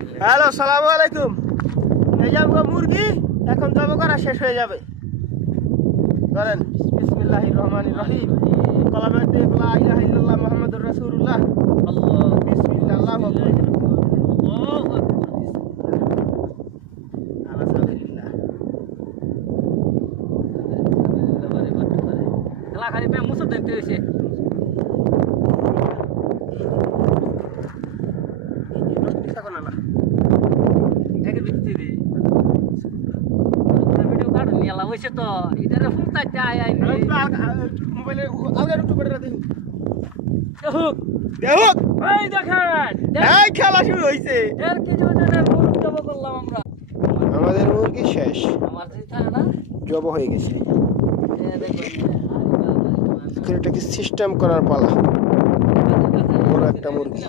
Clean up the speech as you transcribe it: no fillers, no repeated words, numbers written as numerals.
Hello, সালামু আলাইকুম। এই যে মুরগি এখন জব করা শেষ হয়ে যাবে। ধরেন বিসমিল্লাহির রহমানির রহিম। কলামেতে লা ইলাহা ইল্লাল্লাহ মুহাম্মাদুর রাসূলুল্লাহ। আল্লাহ বিসমিল্লাহ আল্লাহু আকবার। আল্লাহু আকবার। আলহামদুলিল্লাহ। খেলা খালি পে মুসুর দেখতে হইছে। এটাকে দেখতে দি। ভিডিও কাট নিয়ে লাভ হইছে তো এটারে ফুল চাইতে আই মোবাইলে আলগা একটু করে দেখুন। দেখুক দেখুক এই দেখেন এই খেলা শুরু হইছে। এর কি জনের মুরগ জব করলাম আমরা। আমাদের মুরগি শেষ, আমার যে থাকে না জব হয়ে গেছে। এ দেখুন এখন এটাকে সিস্টেম করার পালা। বড় একটা মুরগি।